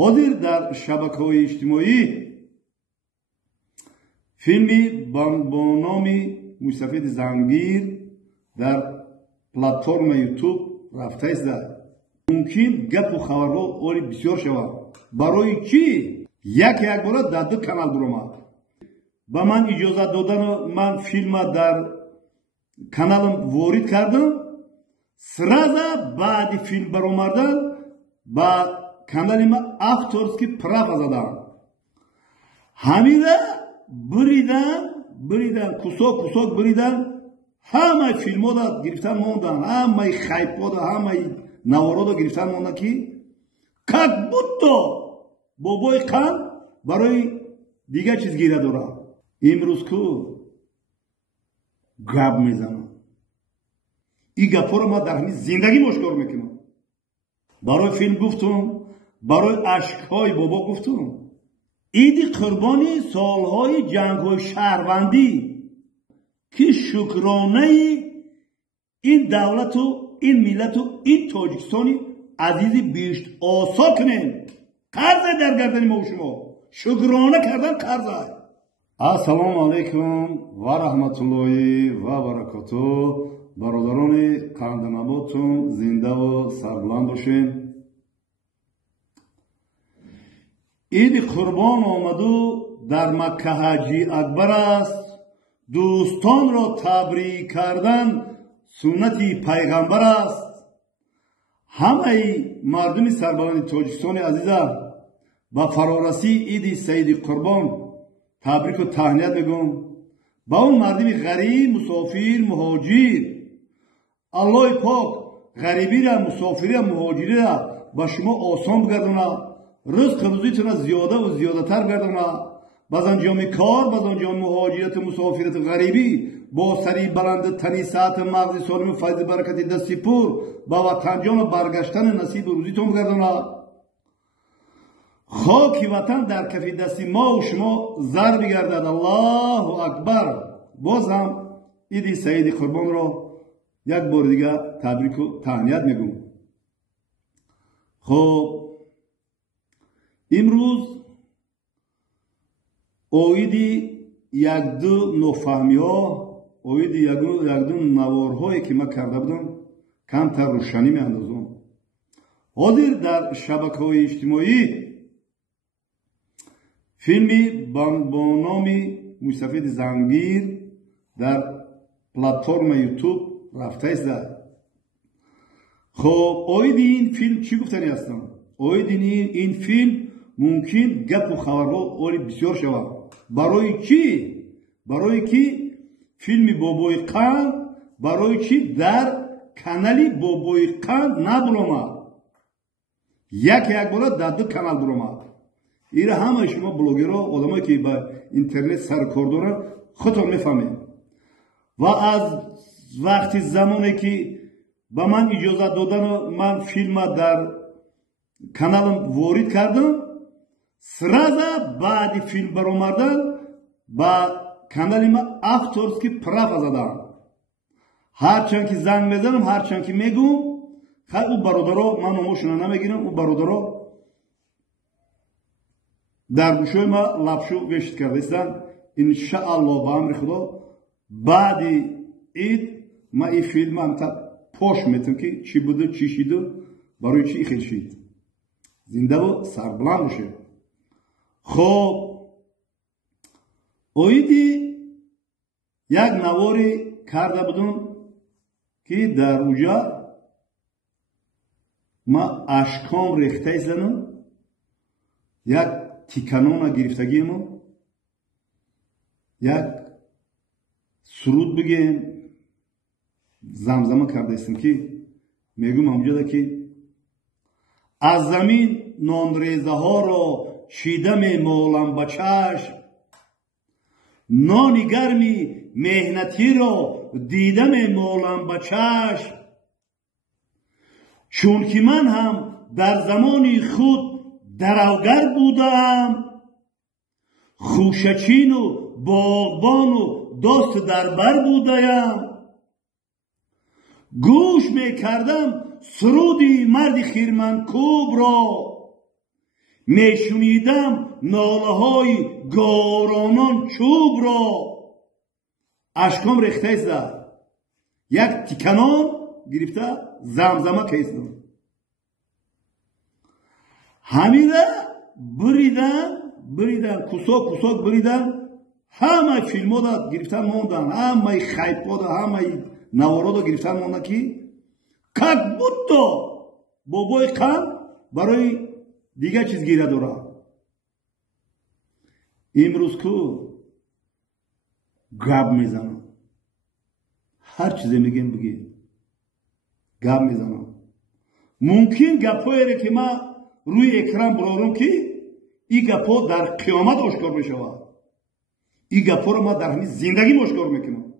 ҳозир дар шабакаҳои иҷтимоӣ филми бо номи Мусафиди Зангир дар платформаи YouTube рафтааст. мумкин гапу хабарҳо оли бисёр шавад. барои чӣ як бора дар ду канал биромад? ба ман иҷозат додану ман филма дар каналам ворид кардам. сраза баъди филм баромадан ба канали ма авторски права задам. ҳамира биридан кусок биридан ҳамаи филмода гирифтан мондан, ҳамаи хайпода, ҳамаи наворода гирифтан мондан ки как будто бобои қанд барои дигар чиз гира дорад. имрӯз ку гап мезанам. ин гапҳоро ман дар ҳамин зиндагим ошкор мекунам. барои филм гуфтум, барои ашкҳои бобо гуфтум. иди қурбони солҳои ҷангҳои шаҳрвандӣ ки шукронаи ин давлату ин миллату ин тоҷикистони азизи бишт осо кунем. қарзе дар гардани мо шумо шукрона кардан қарза. ассалому алайкум ва раҳматуллоҳи ва баракатуҳ. бародарони қанданавотум зиндаву сарбуланд бошем. иди қурбон омаду дар Макка ҳаҷи акбар аст. дӯстонро табрик кардан суннати пайғамбар аст. ҳамаи мардуми сарбаланди тоҷикистони азиза ба фарорасии иди Саиди Қурбон табрику таҳният мегӯм. ба он мардуми ғариб, мусофир, муҳоҷир аллоҳи пок ғарибира, мусофирия, муҳоҷирия ба шумо осон бигардонад. ризқи рӯзитона зиёдаву зиёдатар гардонад. баъз анҷоми кор, баъз анҷоми муҳоҷирату мусофирату ғарибӣ бо сари баланду тани саҳату мағзи солиму файзи баракати дасти пур ба ватанҷону баргаштани насибу рӯзитон бигардонад. хоки ватан дар кафи дасти мову шумо зар бигардад. аллоҳу акбар. боз ҳам иди Саиди Қурбонро як бори дига табрику таҳният мегӯм. хоб имрӯз оиди якду нофаҳмиҳо, оиди якду наворҳое ки ман карда будам камтар рӯшанӣ меандозам. ҳозир дар шабакаҳои иҷтимоӣ филми бо номи Мусафиди Зангир дар платформаи YouTube рафтааст. хоб оиди ин филм чӣ гуфтанӣ ҳастам? оиди ин филм мумкин гапу хабарҳо оли бисёр шавад. барои чӣ? барое ки филми бобои қанд барои чӣ дар канали бобои қанд набиромад? як бора дар ду канал биромад. ира ҳамаи шумо блогерҳо, одамое ки ба интернет сару кор доранд худтон мефаҳмед. ва аз вақти замоне ки ба ман иҷозат додану ман филма дар каналам ворид кардам, сраза баъди филм баромадан ба канали ма авторски права задам. ҳарчанд ки занг мезанам, ҳарчанд ки мегӯм, хай ӯ бародаро, ман номошона намегирам, ӯ бародаро дар гӯшаҳои ма лабшу вешт кардаистанд. иншааллоҳ ба амри худо баъди ид ма ин филма ҳамта пош метам ки чӣ буду, чӣ шиду, барои чӣ хел шид. зиндаву сарбуланд бошед. хоб оиди як наворе карда будам ки дар уҷа ма ашком рехта изанам. як тиканона гирифтагиему, як суруд бигем замзама кардаистам ки мегӯм ҳамҷода ки аз замин нонрезаҳоро чида мемолам ба чашм, нони гарми меҳнатиро дида мемолам ба чашм. чунки ман ҳам дар замони худ даравгар будам, хушачину боғбону дост дарбар будаям. гӯш мекардам суруди марди хирманкӯбро, میشنیدم ناله های گارانان چوب را. اشکام ریخته است. یک تکنان گرفته زمزمه کیستم. همیده بریدن کساک بریدن. همه فیلم ها دا گرفتن موندن، همه خیپ ها دا، همه نوارا دا گرفتن موندن که как будто بابای قند برای دیگه چیز گیره داره. امروز که گپ میزنم، هر چیزی میگیم بگیم، گپ میزنم. ممکن گپایی که من روی اکران برارم که این گپا در قیامت آشکار میشود. این گپا رو ما در همین زندگی آشکار میکنم.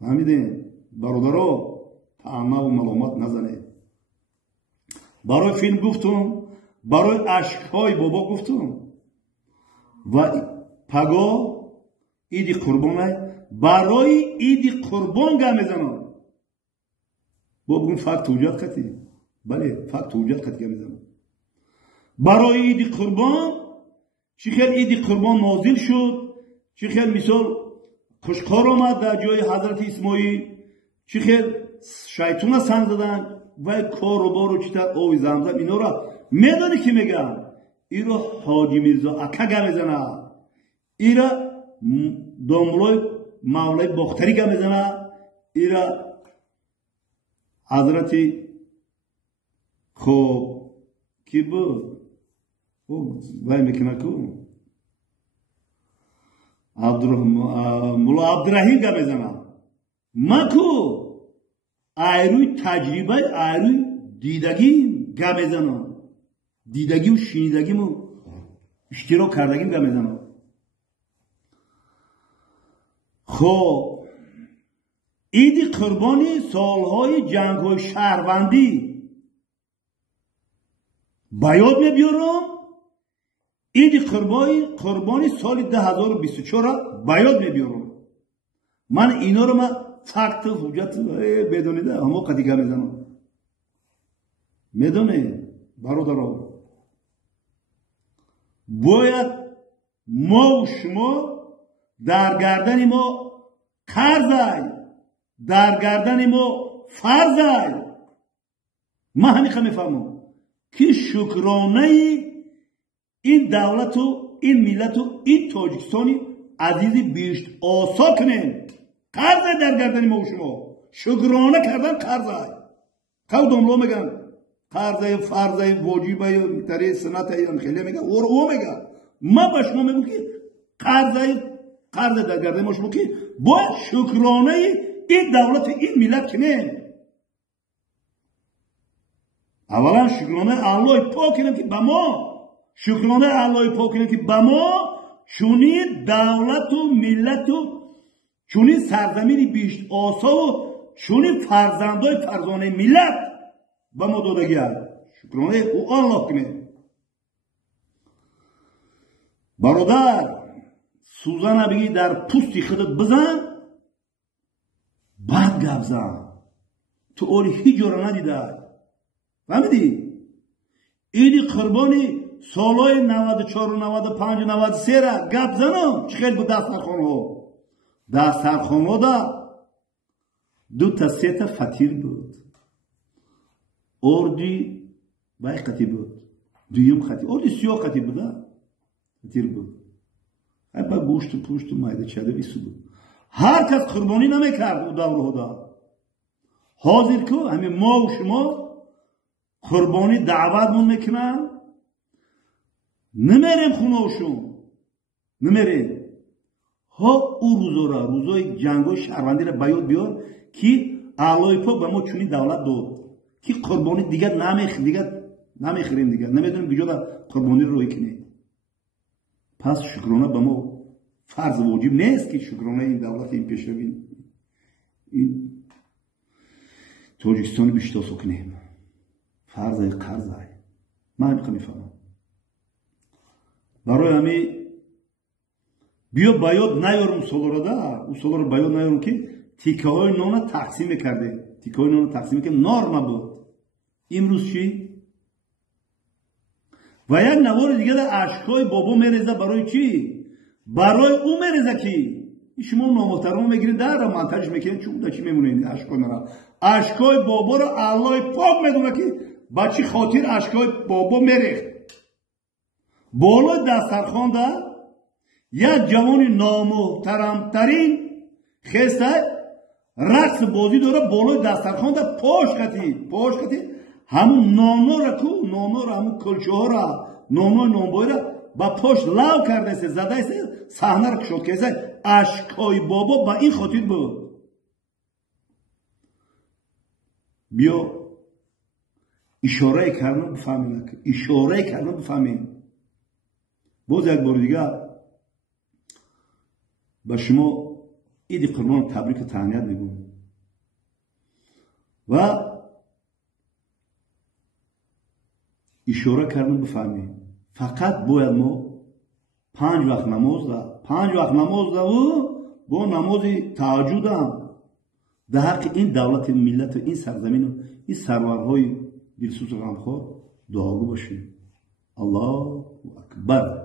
فهمیدین برادرها؟ طعنه و ملامت نزنید. برای فیلم گفتم، برای اشکهای بابا گفتم و پگاه عید قربانه، برای عید قربان گپ میزنم. با بگم فقط توجیهات کتی؟ بله فقط توجیهات کتی گپ میزنم. برای عید قربان چی خیلی عید قربان نازل شد، چی خیلی مثال خوشکار آمد در جای حضرت اسماعیل، چی خیلی شیطان سنگ دادن و کار و بار و چیتر آوی زمزم. اینا را میدانی که میگم؟ این را حاجی میرزا اکا گپ میزنه، این را داملای مولای باختری گپ میزنه، این را حضرت خوب کی بود وای میکنه کو مولا عبدالرحیم گپ میزنه. من کو ایروی تجربه، ایروی دیدگی گپ میزنم، دیدگی و شنیدگیمو اشتراک کردگیم گپ میزنم. خب عید قربانی سالهای جنگ‌های شهروندی بیاد میبیارم. عید قربانی سال 2024 را بیاد میبیارم. من اینا رو من فقط حجت بدونیده همه قدیگه میزنم. میدونه برادرها، باید ما و شما در گردن ما قرض، در گردن ما فرض. من همیشه میفهمم که شکرانه این دولت و این ملت و این تاجیکستانی عزیزی بیشت آسا کنیم. قرض در گردن ما و شما، شکرانه کردن قرض. که دملو میگن قرض فرض واجب یا میتره سنت یا خیلی میگن او میگن. من به شما میگم که قرض در گردن ما شما که باید شکرانه این دولت این ملت کنیم. اولا شکرانه الله پاک کنیم که به ما، شکرانه الله پاک کنیم که به ما چونی دولت و ملت و چونی سرزمینی بیشت آسا و چونی فرزانه ملت به ما دادگی هست. شکرانه او الله کنیم. برادر سوزن بگی در پوستی خودت بزن، بعد گپ زن. تو اولی هیچ جا را ندیده. فهمیدی؟ عید قربانی سالهای 94 و 95 و 93 را گپ زنم. چه خیلی بود دسترخوان ها؟ دسترخوان ها دا 2 تا 3 تا فطیر بود. اردی بای قطی بود، دویم خطی، اردی سیاه قطی بود، فطیر بود. با گوشت و پوشت و مایده چده ایسو بود. هر کس قربانی نمیکرد او دوره دا. حاضر که همین ما و شما قربانی دعوت مون میکنن، نمیریم خونهشون، نمیریم. ها او روزا را، روزای جنگای شهروندی را بیاد بیار که اعلای پاک به ما چونی دولت داد که قربانی دیگر نمیخریم دیگر، نمیدونیم کجا قربانی رو کنیم. پس شکرانه به ما فرض واجب نیست که شکرانه این دولت این پیشروی این تاجیکستان بیشتر کنیم. فرض قرض های من میخوام میفهمم. برای همین بیا بیاد نیارم سالارا دا، او سالارا بیاد نیارم که تیکه های نان تقسیم کرده، تیکه های نان تقسیم که نار نبود. امروز چی؟ و یک نوار دیگه در اشکای بابا میریزه. برای چی؟ برای او میریزه که شما نامحترم میگیرید در منتج میکنید چون در چی میمونه این اشکای مرا. اشکای بابا رو الله پاک میدونه که بچی خاطر اشکای بابا میریخت. بالا دسترخوان ده یک جوان نامحترم ترین خسته رقص بازی داره بالای دسترخوان ده پاش کتی همون نانو را همون کلچه ها را نانوی را با پاش لو کرده است زده است صحنه را کشود که اشکای بابا با این خاطر بود. بیا اشاره کردن بفهمین. باز یک بار دیگه با شما عید قربان تبریک و تهنیت میگم و اشاره کردن بفهمین. فقط باید ما 5 وقت نماز و با نماز تهجد هم در حق این دولت ملت و این سرزمین و این سرورهای دلسوز و غمخوار دعاگو باشیم. الله اکبر.